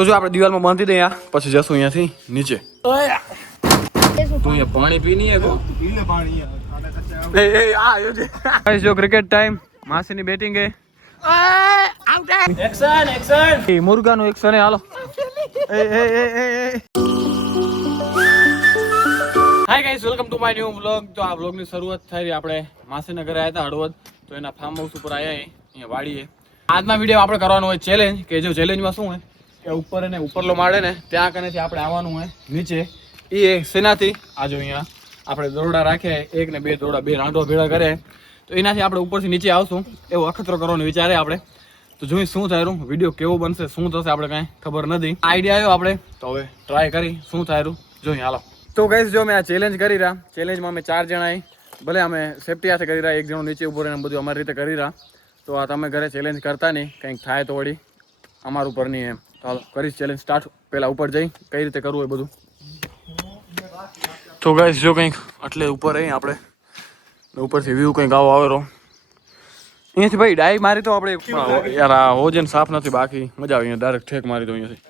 તો જો આપણે દિવાલમાં બાંધી દઈએ પછી જશું અહીંયાથી નીચે. તું અહીંયા પાણી પી નહીં શકો. જો ક્રિકેટ ટાઈમ, માસીની બેટિંગ હે. મુર્ગાનું એક્શન હાલો. Hi guys, welcome to my new vlog. તો આ વ્લોગની શરૂઆત થઈ રહી આપણે માસીના ઘરે આવ્યા હતા હળવદ, તો એના ફાર્મ હાઉસ ઉપર આવ્યા અહીંયા વાડીએ. આજના વિડીયો આપણે કરવાનો હોય ચેલેન્જ, કે જો ચેલેન્જમાં શું હોય કે ઉપર ને ઉપરલો માળે ને ત્યાં કનેથી આપણે આવવાનું હોય નીચે. એ સેનાથી આજો અહીંયા આપણે દોરડા રાખ્યા, એક ને બે દોરડા, બે રાંધો ભેળા કરે તો એનાથી આપણે ઉપરથી નીચે આવશું. એવો અખતરો કરવાનો વિચારે આપણે. તો જોઈ શું થાય, વિડીયો કેવો બનશે, શું થશે આપણે કાંઈ ખબર નથી. આઈડિયા આવ્યો આપણે, તો હવે ટ્રાય કરી શું થાય જોઈએ. હાલો. તો ગાઈસ જો મેં આ ચેલેન્જ કરી રહ્યા, ચેલેન્જમાં અમે 4 જણા ભલે અમે સેફટી હાથે કરી રહ્યા, એક જણો નીચે ઉભો રહીને બધું અમારી રીતે કરી રહ્યા. તો આ તમે ઘરે ચેલેન્જ કરતા નહીં, કંઈક થાય તો વળી અમારું ઉપર નહીં એમ. તો હાલો કરીશ ચેલેન્જ સ્ટાર્ટ. પહેલાં ઉપર જઈ કઈ રીતે કરવું એ બધું. તો ગાઈસ જો કંઈક એટલે ઉપર અહીં આપણે ઉપરથી વ્યૂ કંઈક આવો આવેલો અહીંયાથી. ભાઈ ડાઈ મારી તો આપણે યાર આ હોજન સાફ નથી, બાકી મજા આવી ડાયરેક્ટ ઠેક મારી તો અહીંયાથી.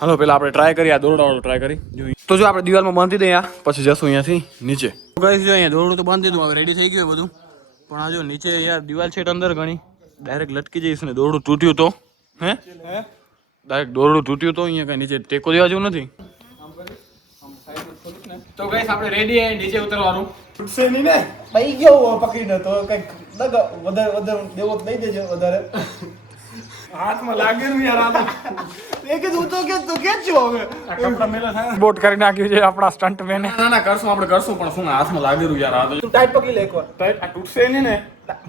હાલો પેલા આપણે ટ્રાય કરીએ, આ દોરડાવાળો ટ્રાય કરી જોઈએ. તો જો આપણે દિવાલમાં બાંધી દઈએ પછી જશું અહીંયાથી નીચે. ગાઈસ જો અહીંયા દોરડું તો બાંધી દીધું, હવે રેડી થઈ ગયું બધું. પણ આ જો નીચે યાર દિવાલ છે અંદર ઘણી, ડાયરેક્ટ લટકી જઈશ ને દોરડું તૂટ્યું તો ડાયરેક્ટ દોરડું તૂટ્યું તો અહીંયા કઈ નીચે ટેકો દેવા જેવું નથી. તો ગાઈસ આપણે રેડી હે નીચે ઉતરવાનું. છૂટશે નહીં ને, પઈ ગયો પકડીને તો કઈક વધારે દેવો દઈ દેજો વધારે. હાથમાં લાગે ને યાર. આ એ કીધું તો કે તું કે છો હવે કપડા મેલા થાય બોટ કરી નાખ્યું છે આપણા સ્ટન્ટ મેને. ના કરશું આપણે કરશું, પણ શું હાથમાં લાગેલું યાર. આ તો તું ટાઈટ પકડી લે એકવાર. ટાઈટ આ તૂટશે નહીં ને.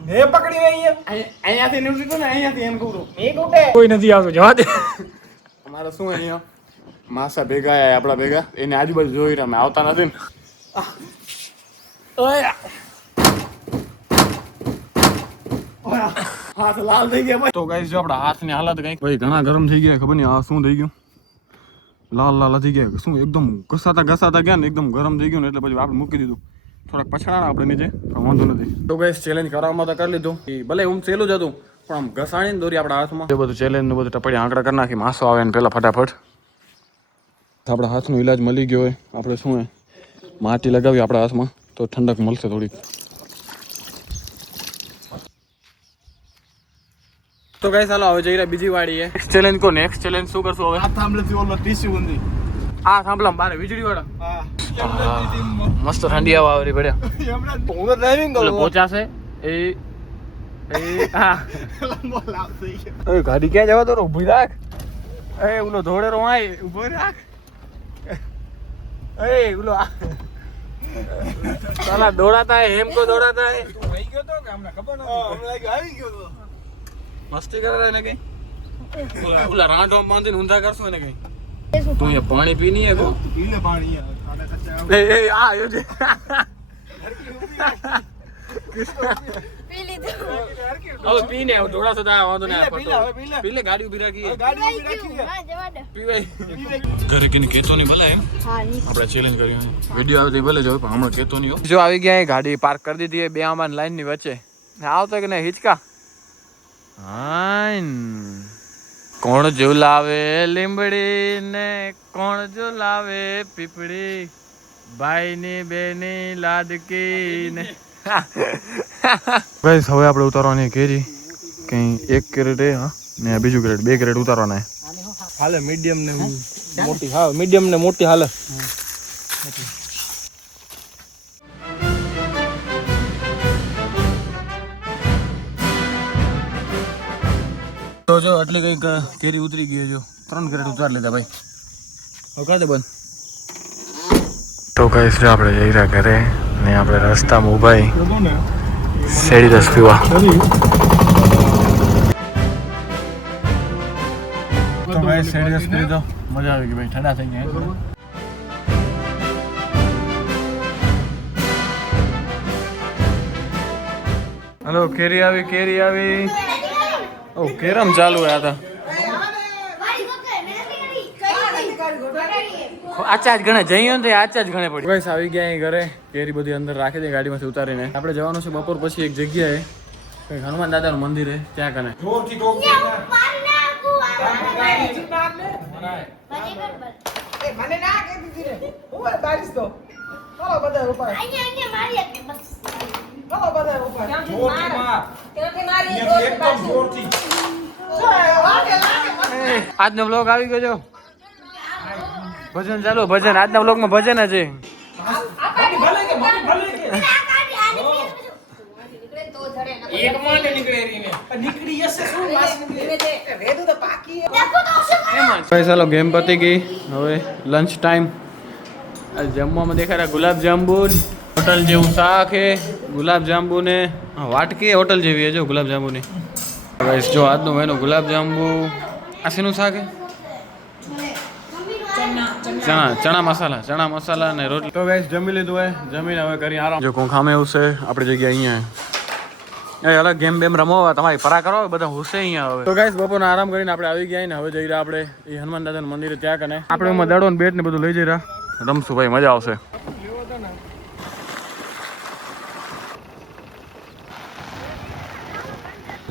મેં પકડી અહીંયાથી નહીં તૂટ્યું ને, અહીંયાથી એમ કહું મેં તૂટે કોઈ નથી આવતું, જવા દે. અમારે શું અહીંયા માસા ભેગા આયા આપણા ભેગા, એને આજુબાજુ જોઈ રહ્યા, અમે આવતા નથી ને. હાથ લાલ થઈ ગયા ભાઈ. તો ગાઈસ જો આપણા હાથની હાલત કંઈક ભાઈ ઘણા ગરમ થઈ ગયા, ખબર નહીં આ શું થઈ ગયું, લાલ લાલ થઈ ગયા. શું એકદમ ઘસાતા ગયા ને એકદમ ગરમ થઈ ગયું ને, એટલે પછી આપણે મૂકી દીધું. થોડાક પછાડા આપણે નીચે, વાંધો નથી. તો ગાઈસ ચેલેન્જ કરવામાં તો કરી લીધું, ભલે હું સહેલું જ હતું પણ આમ ઘસાડીને દોરી આપણા હાથમાં એ બધું ચેલેન્જ ને બધું ટપડી આંકડા કરી નાખી. માસો આવે ને પેલા ફટાફટ આપણા હાથનો ઈલાજ મળી ગયો હોય. આપણે શું હોય માટી લગાવી આપણા હાથમાં તો ઠંડક મળશે થોડીક. તો ગાઈસ હાલો હવે જઈ રહ્યા બીજી વાડીએ. નેક્સ્ટ ચેલેન્જ કો નેક્સ્ટ ચેલેન્જ શું કરશું હવે? આ થાંભલેથી ઓલો ટીસ્યુ ઊંધી. આ થાંભલામાં બારે વીજળી વાળા. હા મસ્ત ઠંડી હવા આવરી પડ્યા. હમણાં હું તો ડ્રાઇવિંગ કરું. પહોંચાશે એ હા ગાડી ક્યાં જવા તો ઊભી રાખ. એ ઓલો ધોળેરો આય ઊભો રાખ. એ ઓલો સાલા દોડાતા હે એમ કો દોડાતા હે. તું વહી ગયો તો કે હમણાં ખબર નથી. હમણાં આવી ગયો તો મસ્તી કરે ને કઈ. ઓલા રાંઢો બાંધીને ઊંધા કરશું ને કઈ. તું અહીંયા પાણી પી નહીં શકો. પી લે પાણી યાર. એ આ આવ્યો છે. પી લીધું. હવે પી ને થોડા સદા વાંધો ને પી લે. ગાડી ઉભી રાખી. ગાડી ઉભી રાખી છે. હા જવા દે. પીવાય ઘરે કીને કેતો નહીં ભલે એમ. હા ની આપણે ચેલેન્જ કર્યું વિડીયો આવે ભલે જો પણ હમણાં કેતો નહીં. જો આવી ગયા ગાડી પાર્ક કરી દીધી બે આમાં લાઈન ની વચ્ચે. આવતો કે નહીં હિચકા. કોણ ઝુલાવે લીંબડી ને કોણ ઝુલાવે પીપળી, ભાઈ ની બેની લાદકી ને. ગાઈસ હવે આપણે ઉતારવાની કેરી કઈ 1 કેરેટ ને બીજું કેરેટ 2 કેરેટ ઉતારવાના. હાલે મીડિયમ ને મોટી. હા મીડિયમ ને મોટી હાલે. તો જો આટલી કઈક કેરી ઉતરી ગઈ. જો 3 કેરેટ ઉતાર લીધા ભાઈ. હવે કર દે બંધ. તો ગાઈસ જો આપણે જઈ રહ્યા ઘરે ને આપણે રસ્તામાં ઉભા શેરડી રસ પીવા. તો ભાઈ શેરડી રસ પી તો મજા આવી ગઈ ભાઈ, ઠંડા થઈ ગયા. હલો કેરી આવી. ઓ કેરમ ચાલુ હે આ. આચા જ ગણે જઈએ ને આચા જ ગણે પડી. બસ આવી ગયા અહીં ઘરે. કેરી બધી અંદર રાખી દે ગાડીમાંથી ઉતારીને. આપણે જવાનું છે બપોર પછી એક જગ્યાએ, હનુમાન દાદાનું મંદિર હે ત્યાં કને. મને કર બસ એ મને ના કહેતી હતી ને હું બારીશ તો હાલો બધા ઉપર અહીંયા મારી કે બસ હાલો બધા ઉપર જોરથી માર. ત્યાંથી મારી એકદમ જોરથી. લાગે આજનો વ્લોગ આવી ગયો છે. ભજન ચાલો ભજન. આજના વ્લોગમાં ભજન જ છે. મમ્મી ભલે કે નીકળે તો જડે ન એક માં નીકળે રીને. નીકળી જશે શું માસ નીકળી રેદું તો પાકી દેખો તો શું ભાઈ ચાલો ગેમ પતી ગઈ. હવે લંચ ટાઈમ. આ જમવામાં દેખાય ગુલાબ જાંબુ, હોટલ જેવું શાક છે, ગુલાબ જાંબુ ને વાટકી હોટલ જેવી છે જો ગુલાબ જાંબુની. ગાઈસ જો આજનું મેનુ ગુલાબ જાંબુ. આ શેનું શાક છે? ચણા મસાલા અને રોટલી. તો ગાઈસ જમી લીધું હોય. જમીને હવે કરી આરામ. જો કોણ ખામે એવું છે આપણી જગ્યા અહીંયા. એ અલગ ગેમ બેમ રમો તમારી પરા કરો બધા હુસે અહીંયા હવે. તો ગાઈસ બપોરનો આરામ કરીને આપણે આવી ગયા ને હવે જઈ રહ્યા આપણે એ હનુમાન દાદાનું મંદિરે ત્યાં કને. આપણે એમાં દડો ને બેટ ને બધું લઈ જઈ રહ્યા. રમશું ભાઈ મજા આવશે.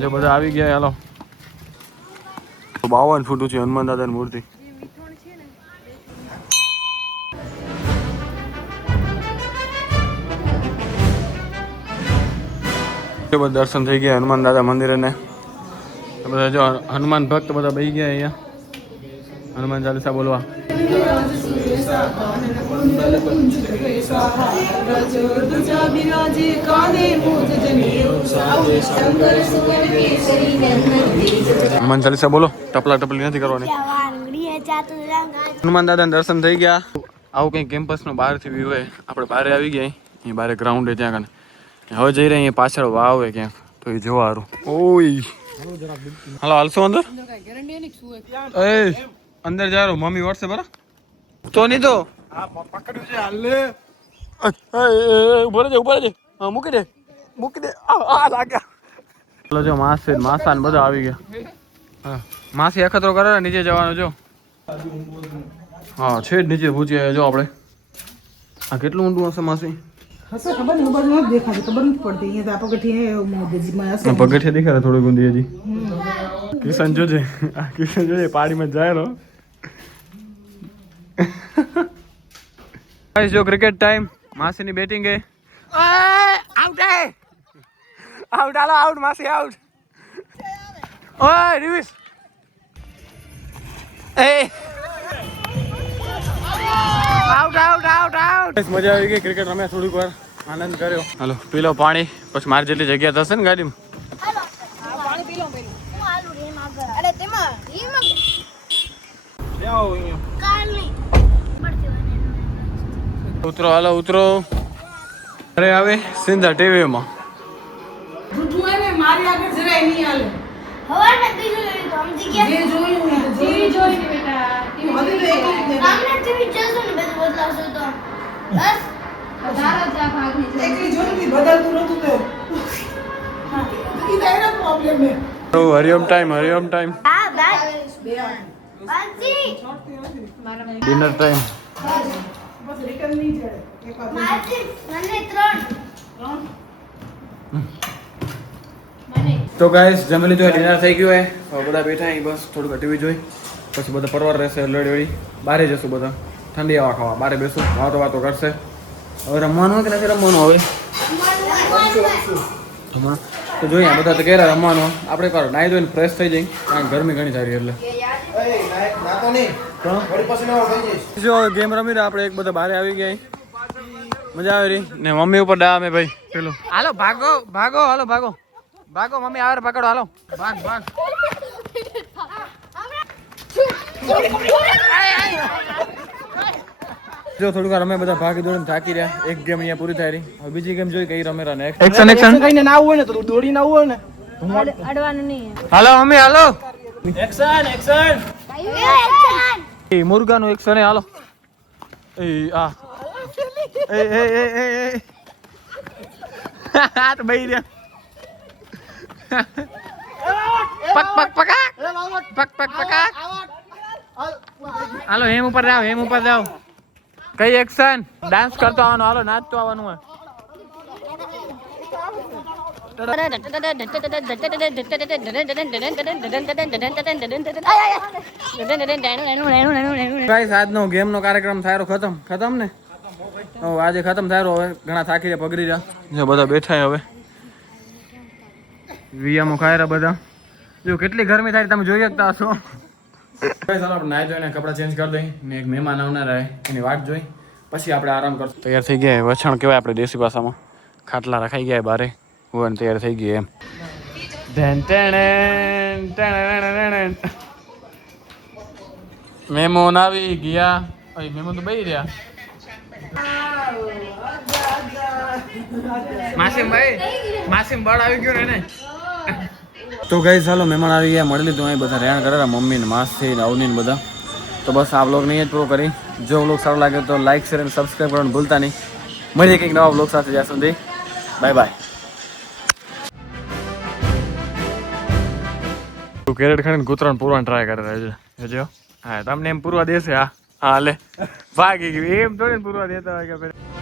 જો બધા આવી ગયા હાલો. 52 ફૂટ ઊંચી હનુમાન દાદાની મૂર્તિ. બધા દર્શન થઈ ગયા હનુમાન દાદા મંદિરે ને બધા જો હનુમાન ભક્ત બધા બેસી ગયા અહીંયા હનુમાન ચાલીસા બોલવા. હનુમાન ચાલીસા બોલો. ટપલા ટપલી નથી કરવાની. હનુમાન દાદાને દર્શન થઈ ગયા. આવું કંઈ કેમ્પસનો બહારથી વ્યૂ હોય. આપણે બહાર આવી ગયા અહીં બહાર ગ્રાઉન્ડ છે ત્યાં કને. હવે જઈ રહ્યા અહીંયા પાછળ વાવ હોય ક્યાંક તો એ જોવા સારું. ઓય હાલો હાલશો અંદર. એ અંદર જારો મમ્મી વોટ્સએપ બરા તો નહીં તો પકડ્યું છે હાલે ઉભા રહેજે હા મૂકી દે આ લાગ્યા. ચાલો જો માસા ને બધા આવી ગયા. હા માસી અખતરો કરે ને નીચે જવાનું જો. હા છે જ નીચે પૂછીએ જો આપણે. આ કેટલું ઊંડું હશે માસી? હશે ખબર નહીં ઉપર નથી દેખાતી ખબર નથી પડતી અહીંયા તો પગથિયે હશે પગથિયે દેખાડે થોડી ગુંદી હજી. કિશન જોજે આ કિશન જોજે પાડીમાં જાય રો. જો ક્રિકેટ ટાઈમ. માસીની બેટિંગ હે. આઉટ હાલો આઉટ માસી આઉટ. ઓય રિવિસ એ આઉટ. મજા આવી ગઈ ક્રિકેટ રમ્યા થોડીક વાર આનંદ કર્યો. હાલો પી લો પાણી પછી મારી જેટલી જગ્યા થશે ને ગાડીમાં. પાણી પી લો પેલું હું આલુ રેમ આગળ અરે તેમાં ઈમાં કાલની ઉતરો હાલો ઉતરો. અરે આવે સિંધા ટીવીમાં. જૂઠું હે ને મારી આગળ જરાય નહીં હાલે હવાર ને બીજું લઈ તો સમજી ગયા જે જોયું ને ટીવી જોઈને બેટા ટીવી હતી તો એક જ ને આમને ટીવી જોશો ને બધું બદલાવશો તો બસ વધારે જ આ ભાગની છે એકલી જોઈને બદલતું નહોતું તો ઈ તો એનો પ્રોબ્લેમ હે હરિઓમ ટાઈમ હા બસ બાજી ડિનર ટાઈમ. બસ રિટર્ન નહીં જડે એક વાર મારતી મને 3 તો ગાઈસ જમી લીધું ડિનર થઈ ગયું હે. હવે બધા બેઠા અહીં બસ થોડુંક ટીવી જોઈ પછી બધા પરવાર રહેશે લડી બહારે જશું બધા ઠંડી હવા ખાવા બહારે બેસું વાતો કરશે. હવે રમવાનું હોય કે નથી રમવાનું હવે તો જોઈએ બધા તો ક્યારે રમવાનું આપણે કરો નાહી ધોઈને ફ્રેશ થઈ જાય કારણ કે ગરમી ઘણી સારી એટલે નાતો નહીં વળી પછી ના થઈ જઈશ. જો ગેમ રમી રહ્યા આપણે એક બધા બહાર આવી ગયા મજા આવી રહી ને મમ્મી ઉપર ડા અમે ભાઈ પેલું હાલો ભાગો મમ્મી આવે પકડો હાલો ભાગ જો થોડીક વાર અમે બધા ભાગી દોડીને થાકી રહ્યા. એક ગેમ અહીંયા પૂરી થઈ રહી. હવે બીજી ગેમ જોઈ કઈ રમે રહ્યા એક્શન કઈને ના આવું હોય ને તો દોડીને આવું હોય ને અડવાનું નહીં હાલો મમ્મી હાલો એક્શન એક્શન એ મુર્ગાનું એક્શન હાલો એ આ એ હાથ બઈ રહ્યા પક હાલો હેમ ઉપર જાવ કઈ એક્શન ડાન્સ કરતો આવવાનો હાલો નાચતો આવવાનું હોય ગાઈસ આજનો ગેમનો કાર્યક્રમ થાયરો ખતમ ને હવે આજે ખતમ થાયરો હવે ઘણા થાકી રહ્યા પગડી રહ્યા જો બધા બેઠા હવે વિયામો ખાય રહ્યા બધા જો કેટલી ગરમી થાય તમે જોઈ શકતા હશો ચાલો આપણે નાઈ ધોઈને કપડાં ચેન્જ કરી દઈએ ને એક મહેમાન આવનાર રહે એની વાટ જોઈ પછી આપણે આરામ કરશું તૈયાર થઈ ગયા વછાણ કહેવાય આપણે દેશી ભાષામાં ખાટલા રખાઈ ગયા બારે હોવાનું તૈયાર થઈ ગઈ એમ મહેમાન આવી ગયા મહેમાન તો બેહી રહ્યા માસીમ બળ આવી ગયો ને તો ગઈ ચાલો મહેમાન આવી ગયા મળી લીધું અહીં બધા રહેણ કરેલા મમ્મી ને માસી ને અવની ને બધા તો બસ આ બ્લોગ નહીં જ પૂરો કરી જો બ્લોગ સારો લાગે તો લાઈક શેર અને સબસ્ક્રાઈબ કરવાનું ભૂલતા નહીં મળીએ કંઈક નવા બ્લોગ સાથે જ્યાં સુધી બાય બાય કેરેટ ખાઈને કૂતરાને પૂરવાનું ટ્રાય કરે છે જો હા તમને એમ પૂરવા દેશે હા લે ભાગી ગયું એમ થોડી પૂરવા દેતા હોય કે